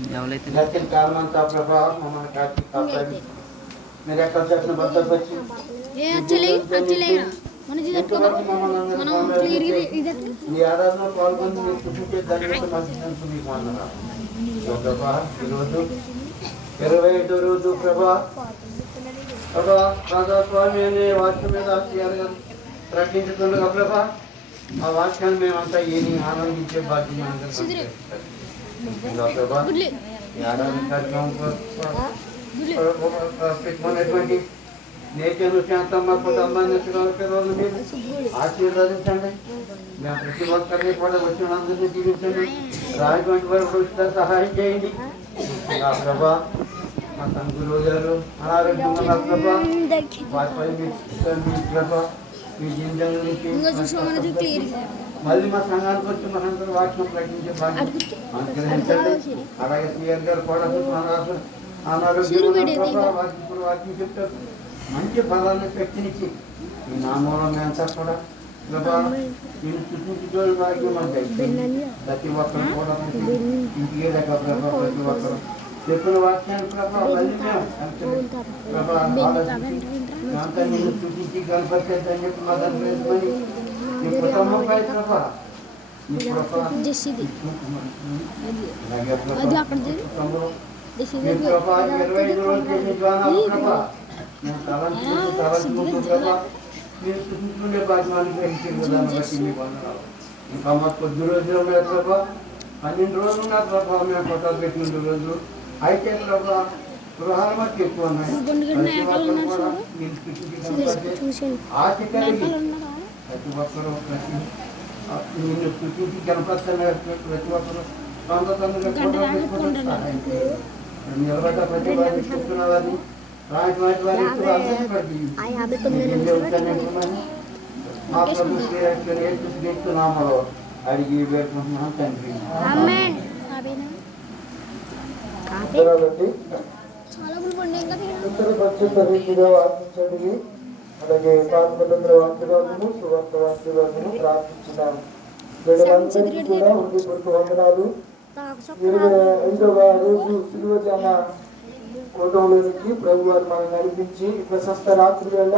लेकिन कालमंता प्रभा ममन काटी कापड़ी मेरे कल जखन बदल बच्ची ये अच्छे ले मन जी इंटु बच्ची ममन अंदर क्लियर ये आराधना पाल्गొని మీరు చుట్టూ ధన్యత మంచిదని మీకు వందనాలు ప్రభా ఈరోజు 27 రోజు ప్రభా రాజా స్వామి అనే వాక్యం మీద ప్రకటించుతుండగా ప్రభా ఆ వాక్యాన్ని మేమంతా ఏని ఆనందించే బాధ్యత ప్రభా ఆరాధన కార్యక్రమం పెట్టుకున్నటువంటి నేచను శాంతమ్మ కుటుంబాన్ని రోజు మీరు ఆశీర్వదించండి మేము ప్రతి ఒక్కరిని కూడా వచ్చినందుకు జీవించండి రాజమండ్రి వరకు వచ్చిన సహాయం చేయండి ప్రభా మా తన రోజులు అనారోగ్యం ఉన్న ప్రభా వాటిపై మీ ప్రభా మీ జీవితం నుంచి మళ్ళీ మా సంఘానికి వచ్చి మనందరూ వాక్యం ప్రకటించే బాధ్యత అనుగ్రహించండి అలాగే సీఎం గారు కూడా అనారోగ్యం ఇప్పుడు వాక్యం చెప్తారు మంచి ఫలాన్ని శక్తినిచ్చి ఈ నామూలం అంతా కూడా ప్రభా నేను చుట్టూ భాగ్యం అంటే ప్రతి ఒక్కరు కూడా ఇంటికి దగ్గర ప్రభా ప్రతి ఒక్కరు చెప్పిన వాక్యాన్ని ప్రభా మళ్ళీ ప్రభా ఆలోచించి నేను చూపించి కనపరిచేద్దని చెప్పి మా దగ్గర నీ కుటుంబంపై ప్రభా నీ ప్రభా నీ ప్రభా 25 రోజులు చేసిన జ్ఞానాలు ప్రభా నేను తలంచుకుంటూ ప్రభా మీరు చూపించుకునే భాగ్యాన్ని గ్రహించే విధానం బట్టి మీ వందనాలు ఇంకా మాకు కొద్ది రోజులు ఉన్నాయి ప్రభా 12 రోజులు ఉన్నారు ప్రభా మేము కొత్త పెట్టిన రోజులు అయితే ప్రభా గృహాల మట్టి ఎక్కువ ఉన్నాయి ఆశ కలిగి ప్రతి ఒక్కరూ నిన్ను చూపించి కనపరుస్తున్న ప్రతి ఒక్కరూ నిలబడ్డ ప్రతి వారిని చెప్తున్న వారిని రాజవాటి వారి మా ప్రభు శ్రీనామలో అడిగి వేడుకుంటున్నాం తండ్రి. అలాగే పాల్గొంటున్న వాక్యవాదులు సువార్త వాక్యవాదులు ప్రార్థించినాం. వీళ్ళందరికీ కూడా హృదయపూర్వక వందనాలు. 25వ రోజు సిలువ జామ కూటంలోనికి ప్రభు వారు మనం నడిపించి ప్రశస్త రాత్రి వేళ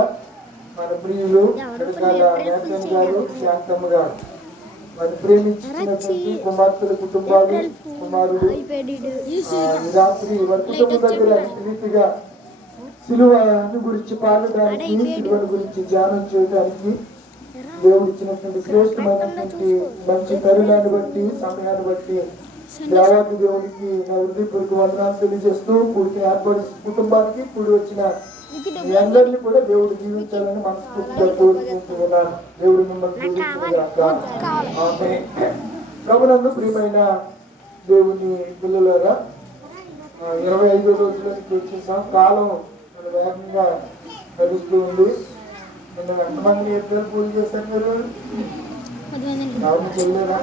మన ప్రియులు గడకాల నేతన్ గారు శాంతమ్మ గారు మరి ప్రేమించినటువంటి కుమార్తెల కుటుంబాలు కుమారుడు ఈ రాత్రి వారి కుటుంబ దగ్గర రీతిగా సిలువను గురించి పాడడానికి సిలువను గురించి ధ్యానం చేయడానికి దేవుడు ఇచ్చినటువంటి శ్రేష్టమైనటువంటి మంచి తరుణాన్ని బట్టి సమయాన్ని బట్టి దేవాది దేవునికి నా హృదయపూర్వక వందనాలు తెలియజేస్తూ కూడికి ఏర్పడి కుటుంబానికి కూడి వచ్చిన మీ అందరినీ కూడా దేవుడు జీవించాలని మనస్ఫూర్తిగా కోరుకుంటూ ఉన్నాను. దేవుడు మిమ్మల్ని ప్రభునందు ప్రియమైన దేవుని పిల్లలారా 25 రోజులకి వచ్చేసాం. కాలం వేగంగా గడుస్తూ ఉంది. నిన్న ఎంతమంది ఇద్దరు పూజ చేశారు మీరు? చెల్లేరా?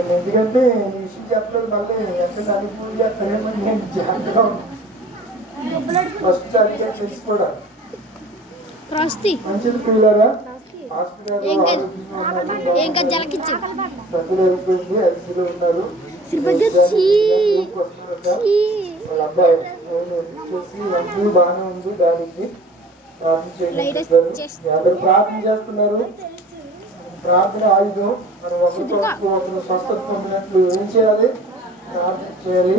ఎందుకంటే ఈ విషయం చెప్పలేదు. మళ్ళీ ఎంత అన్ని పూజ చేస్తారేమని నేను జాగ్రత్తగా ఫస్ట్ అడిగే తెలుసుకోవడం మంచిది. పిల్లరా ఉన్నారు. వాళ్ళ అబ్బాయి చూసి బాగానే ఉంది. దానికి అందరూ ప్రార్థన చేస్తున్నారు. ప్రార్థన ఆయుధం. మనం ఒకరు స్వస్థత పొందినట్లు ఏం చేయాలి? ప్రార్థన చేయాలి.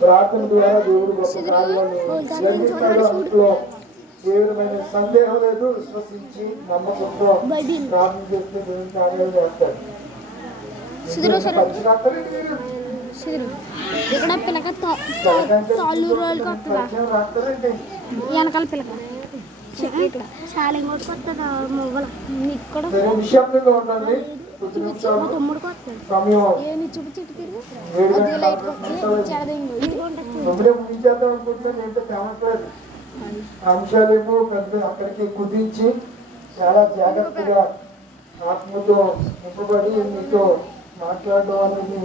ప్రార్థన ద్వారా దేవుడు గొప్ప కార్యాలను జరిగిస్తాడు. అందులో ఏ విధమైన సందేహం లేదు. విశ్వసించి నమ్మకంతో ప్రార్థన చేస్తే దేవుని కార్యాలు చేస్తాడు. నిశ్శబ్దంగా ఉండండి. సమయం ముగించేద్దాం అనుకుంటే నేను కావట్లేదు. అంశాలేమో పెద్ద అక్కడికి కుదించి చాలా జాగ్రత్తగా ఆత్మతో నింపబడి మీతో మాట్లాడడం అనేది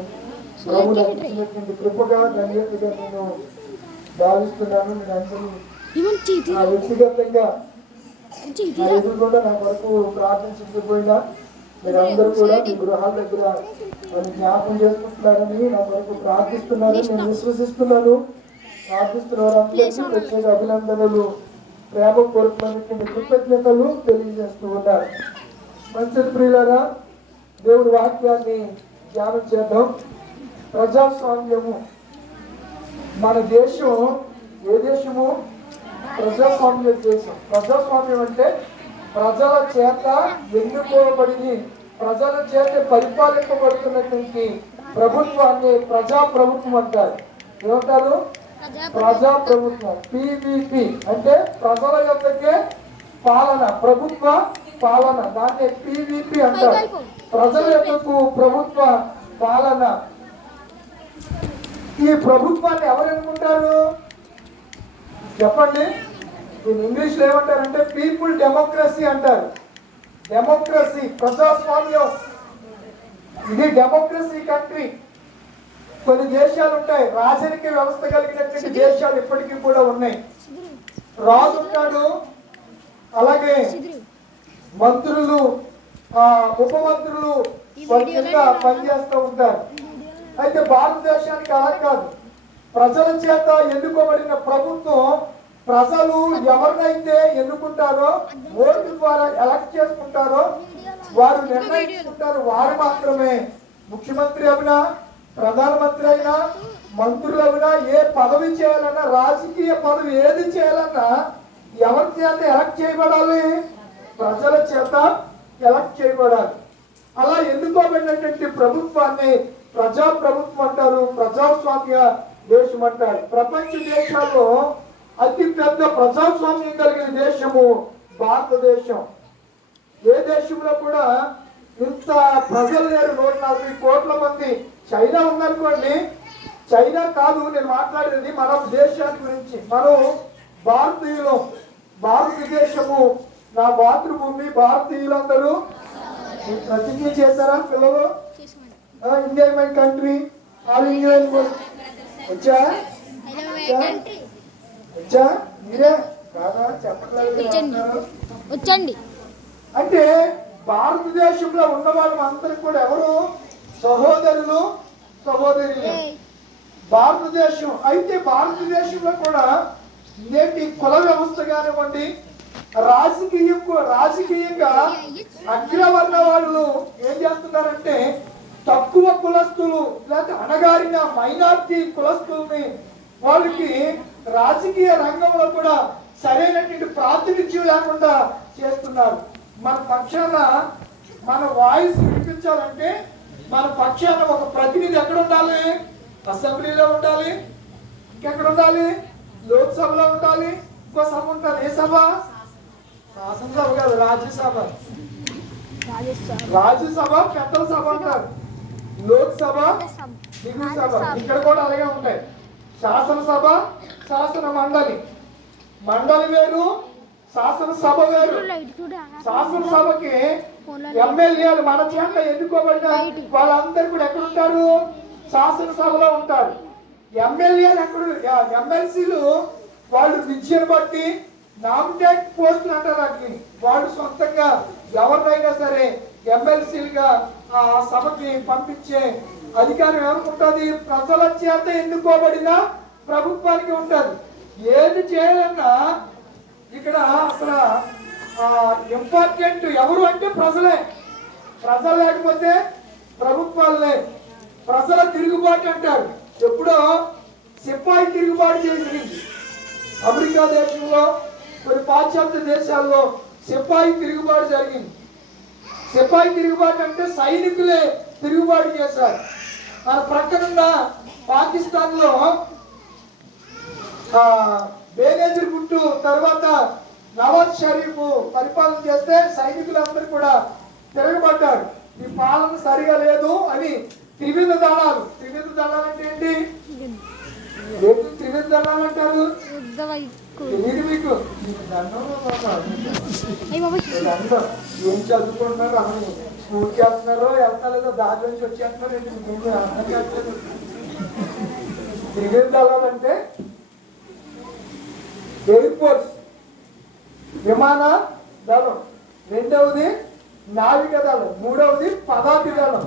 ప్రభు నడిపించినటువంటి కృపగా ధన్యతగా నేను భావిస్తున్నాను. నేను అందరూ వ్యక్తిగతంగా నా ఎదురుకుండా నా కొరకు ప్రార్థించకపోయినా మీరు అందరూ కూడా మీ గృహాల దగ్గర వాళ్ళు జ్ఞాపకం చేసుకుంటున్నారని నా కొరకు ప్రార్థిస్తున్నారని నేను విశ్వసిస్తున్నాను. ప్రార్థిస్తున్న వారందరికీ ప్రత్యేక అభినందనలు, ప్రేమపూర్వకమైన కృతజ్ఞతలు తెలియజేస్తూ ఉన్నారు. మంచి ప్రియులారా, దేవుడి వాక్యాన్ని ధ్యానం చేద్దాం. ప్రజాస్వామ్యము. మన దేశం ఏ దేశము? ప్రజాస్వామ్య దేశం. ప్రజాస్వామ్యం అంటే ప్రజల చేత ఎన్నుకోబడి ప్రజల చేత పరిపాలింపబడుతున్నటువంటి ప్రభుత్వాన్ని ప్రజాప్రభుత్వం అంటారు. ఏమంటారు? ప్రజాప్రభుత్వం. PVP అంటే ప్రజల యొక్కకే పాలన, ప్రభుత్వ పాలన. దాన్ని PVP అంటారు. ప్రజల యొక్కకు ప్రభుత్వ పాలన. ఈ ప్రభుత్వాన్ని ఎవరు ఎన్నుకుంటారు చెప్పండి? దీని ఇంగ్లీష్లో ఏమంటారంటే పీపుల్ డెమోక్రసీ అంటారు. డెమోక్రసీ, ప్రజాస్వామ్యం. ఇది డెమోక్రసీ కంట్రీ. కొన్ని దేశాలు ఉంటాయి, రాజరిక వ్యవస్థ కలిగినటువంటి దేశాలు ఇప్పటికీ కూడా ఉన్నాయి. రాజు ఉంటాడు, అలాగే మంత్రులు, ఉప మంత్రులు వారి కింద పనిచేస్తూ ఉంటారు. అయితే భారతదేశానికి అలా కాదు. ప్రజల చేత ఎన్నుకోబడిన ప్రభుత్వం, ప్రజలు ఎవరినైతే ఎన్నుకుంటారో, ఓటు ద్వారా ఎలక్ట్ చేసుకుంటారో వారు నిర్ణయించుకుంటారు. వారు మాత్రమే ముఖ్యమంత్రి అయినా, ప్రధానమంత్రి అయినా, మంత్రులు అయినా, ఏ పదవి చేయాలన్నా, రాజకీయ పదవి ఏది చేయాలన్నా ఎవరి చేత ఎలక్ట్ చేయబడాలి? ప్రజల చేత ఎలక్ట్ చేయబడాలి. అలా ఎన్నుకోబడినటువంటి ప్రభుత్వాన్ని ప్రజాప్రభుత్వం అంటారు, ప్రజాస్వామ్య దేశం అంటారు. ప్రపంచ దేశాల్లో అతి పెద్ద ప్రజాస్వామ్యం కలిగిన దేశము భారతదేశం. ఏ దేశంలో కూడా ఇంత ప్రజలు లేరు. 140 కోట్ల మంది. చైనా ఉందనుకోండి, చైనా కాదు నేను మాట్లాడేది, మన దేశాన్ని గురించి. మనం భారతీయులు, భారతదేశము నా మాతృభూమి, భారతీయులందరూ ప్రతిజ్ఞ చేశారా పిల్లలు? India my country, all India వచ్చా వచ్చా మీరే కాదా చెప్పట్లేదు వచ్చండి. అంటే భారతదేశంలో ఉన్న వాళ్ళు అందరూ కూడా ఎవరు? సహోదరులు, సహోదరులు. భారతదేశం. అయితే భారతదేశంలో కూడా నేటి కుల వ్యవస్థ కానివ్వండి, రాజకీయంగా అగ్రవర్ణ వాళ్ళు ఏం చేస్తున్నారంటే తక్కువ కులస్తులు లేకపోతే అణగారిన మైనార్టీ కులస్తుల్ని వాళ్ళకి రాజకీయ రంగంలో కూడా సరైనటువంటి ప్రాతినిధ్యం లేకుండా చేస్తున్నారు. మన పక్షాన మన వాయిస్ వినిపించాలంటే మన పక్షాన ఒక ప్రతినిధి ఎక్కడ ఉండాలి? అసెంబ్లీలో ఉండాలి. ఇంకెక్కడ ఉండాలి? లోక్సభలో ఉండాలి. ఇంకో సభ ఉండాలి. ఏ సభ? శాసనసభ కాదు, రాజ్యసభ. రాజ్యసభ పెద్దల సభ అంటారు, లోక్సభ దిగువ సభ. ఇక్కడ కూడా అలాగే ఉంటాయి. శాసనసభ, శాసన మండలి. మండలి వేరు, శాసనసభ వేరు. శాసనసభకి ఎమ్మెల్యేలు మన చేత ఎన్నుకోబడిన వాళ్ళందరూ కూడా ఎక్కడ ఉంటారు? శాసనసభలో ఉంటారు. ఎమ్మెల్యేలు ఎక్కడ? ఎమ్మెల్సీలు వాళ్ళు విద్యను బట్టి నామినేట్ పోస్టులు అంటారు వాటిని. వాళ్ళు సొంతంగా ఎవరినైనా సరే ఎమ్మెల్సీలుగా ఆ సభకి పంపించే అధికారం ఎవరికి ఉంటుంది? ప్రజల చేత ఎన్నుకోబడిన ప్రభుత్వానికి ఉంటుంది. ఏది చేయాలన్నా ఇక్కడ అసలు ఇంపార్టెంట్ ఎవరు అంటే ప్రజలే. ప్రజలు లేకపోతే ప్రభుత్వాలే. ప్రజల తిరుగుబాటు అంటారు. ఎప్పుడో సిపాయి తిరుగుబాటు జరిగింది అమెరికా దేశంలో, కొన్ని పాశ్చాత్య దేశాల్లో సిపాయి తిరుగుబాటు జరిగింది. సిపాయి తిరుగుబాటు అంటే సైనికులే తిరుగుబాటు చేశారు. మన ప్రక్కనున్న పాకిస్తాన్ లో బేనజీర్ భుట్టో తర్వాత నవాజ్ షరీఫ్ పరిపాలన చేస్తే సైనికులందరూ కూడా తిరగబడ్డారు. ఈ పాలన సరిగా లేదు అని త్రివిధ దళాలు. త్రివిధ దళాలు అంటే ఏంటి? త్రివిధ దళాలు అంటారు తెలియదు మీకు? ఏం చదువుకుంటున్నారు? అసలు స్కూల్కి వెళ్తున్నారో వెళ్తలేదో దాని నుంచి వచ్చేస్తున్నారు ఏంటి? మీకు అర్థం కావట్లేదు. త్రివిధ దళాలు అంటే ఎయిర్ ఫోర్స్, విమాన దళం, రెండవది నావిక దళం, మూడవది పదాతి దళం.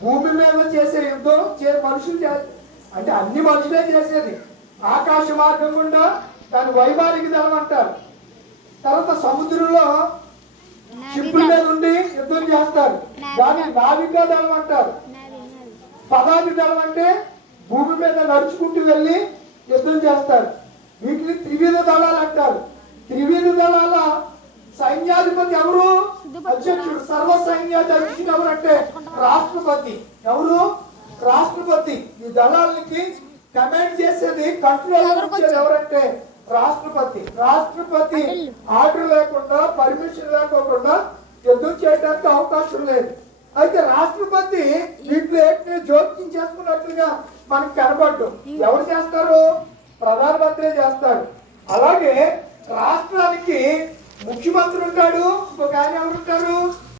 భూమి మీద చేసే యుద్ధం మనుషులు అంటే అన్ని మనుషులే చేసేది. ఆకాశ మార్గం గుండా దాని వైమానిక దళం అంటారు. తర్వాత సముద్రంలో షిప్పుల మీద ఉండి యుద్ధం చేస్తారు, దాన్ని నావికా దళం అంటారు. పదాతి దళం అంటే భూమి మీద నడుచుకుంటూ వెళ్ళి యుద్ధం చేస్తారు. వీటిని త్రివిధ దళాలు అంటారు. త్రివిధ దళాల సైన్యాధిపతి ఎవరు? అధ్యక్షుడు. సర్వ సైన్యాధ్యక్షుడు ఎవరంటే రాష్ట్రపతి. ఎవరు? రాష్ట్రపతి. ఈ దళాలకి కమాండ్ చేసేది, కంట్రోల్ చేసేది ఎవరంటే రాష్ట్రపతి. రాష్ట్రపతి ఆర్డర్ లేకుండా, పర్మిషన్ లేకోకుండా యుద్ధం చేయడానికి అవకాశం లేదు. అయితే రాష్ట్రపతి వీటిలో జోక్యం చేసుకున్నట్లుగా మనకు కనబడ్డు. ఎవరు చేస్తారు? ప్రధానమంత్రి చేస్తాడు. అలాగే రాష్ట్రానికి ముఖ్యమంత్రి ఉంటాడు, ఇంకొక ఆయన ఎవరు ఉంటారు?